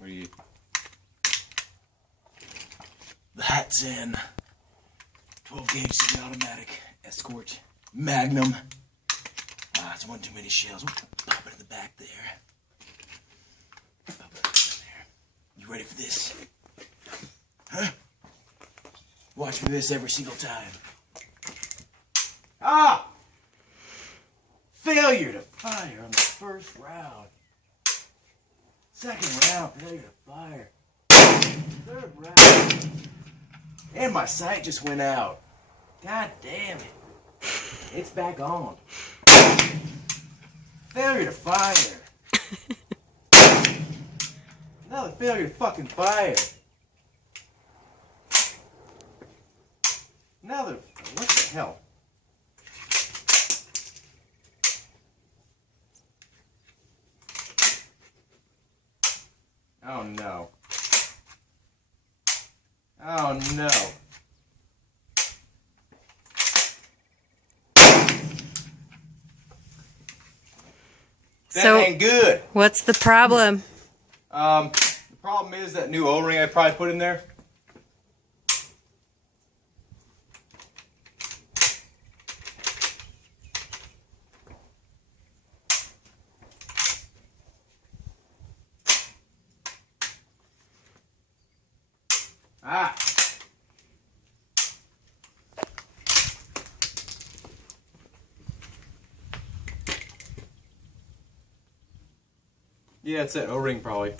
What are you? The hat's in. 12 gauge semi-automatic Escort Magnum. It's one too many shells. Pop it in the back there. Pop it there. You ready for this? Huh? Watch me this every single time. Ah! Failure to fire on the first round. Second round, failure to fire. Third round. And my sight just went out. God damn it. It's back on. Failure to fire. Another failure to fucking fire. Another. What the hell? Oh no. Oh no. That ain't good. What's the problem? The problem is that new O-ring I probably put in there. Ah. Yeah, it's that O-ring probably.